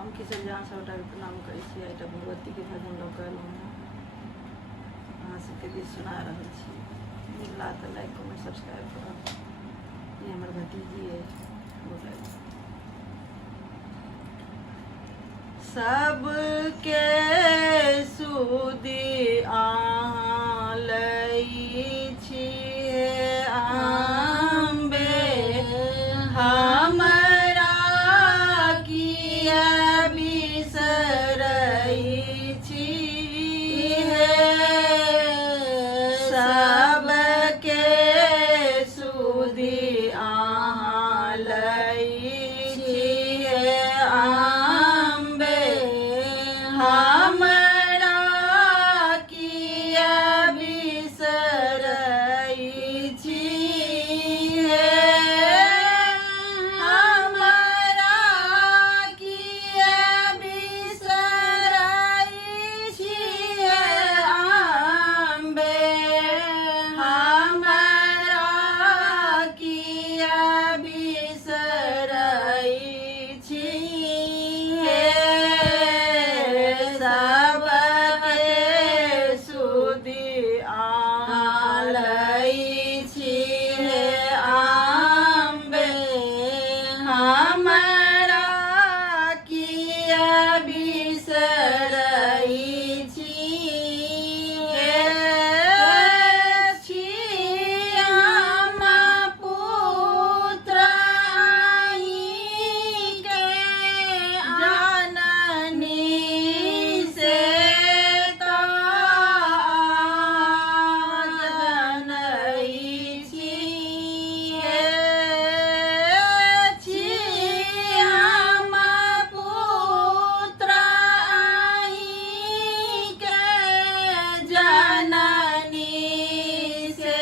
हम किसी जहाँ सबटा के प्रणाम करै छी। एकटा भगवती के भजन लऽ कऽ एलहुँ हँ, अहाँ सबके बीच सुना रहल छी। नीक लागत तऽ लाइक कमेंट सब्सक्राइब करब। ये हमर भतीजी है। सबके सुदी अहाँ लै छिए अम्बे, हमरा किया बिसरै छिए। सबके सुदी अहाँ लै छिए अम्बे, हमरा किया बिसरै छिए। हमरा किया बिसरै छिए अम्बे, हमरा किया बिसरै छिए। सबके सुदी अहाँ लै छिए अम्बे, हमरा किया बिसरै छिए। छी हम पुत्र अहींके जननी से जनै छिए। छी हम पुत्र अहींके जननी से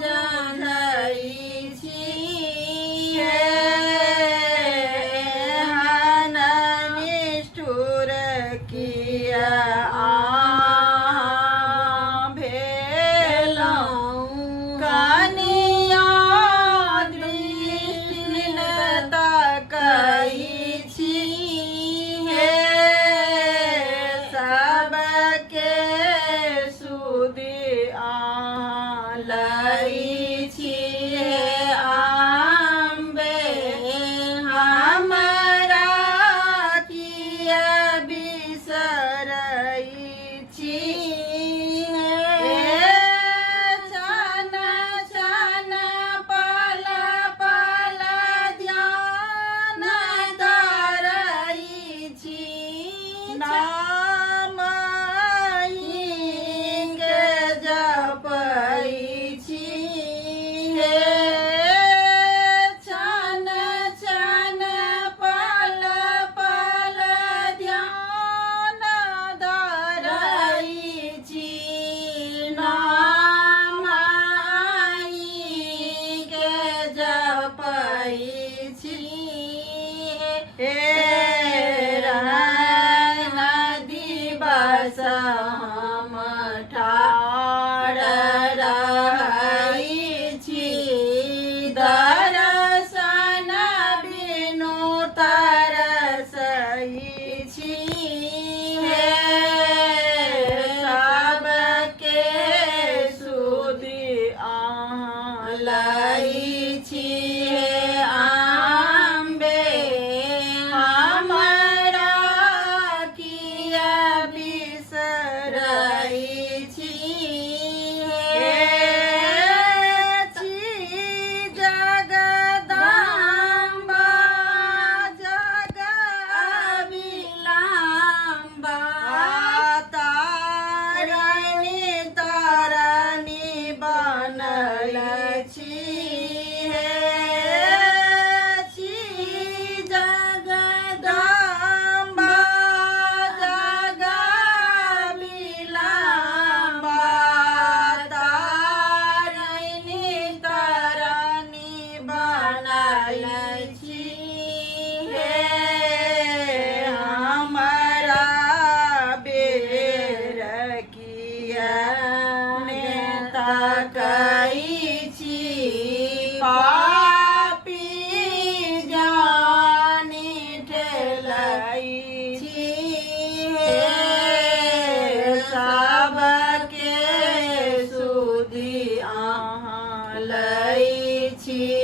जनै छिए। हन निष्ठुर किया अहाँ भेलहुँ, कनिया दृष्टि न तकै छिए। सबके सुदी अहाँ लै छिए अम्बे, हमरा किया बिसरै छिए। छन छन पल पल ध्यान धरै छी, नाम अहींके जपै छिए। छन छन पल पल ध्यान धरै छी, नाम अहींके जपै छिए। रहन दिवस हम ठाढ़ रहै छी, दर्शन बिनु तरसै छिए। सबके सुदी अहाँ लै छिए अम्बे, बोलै छी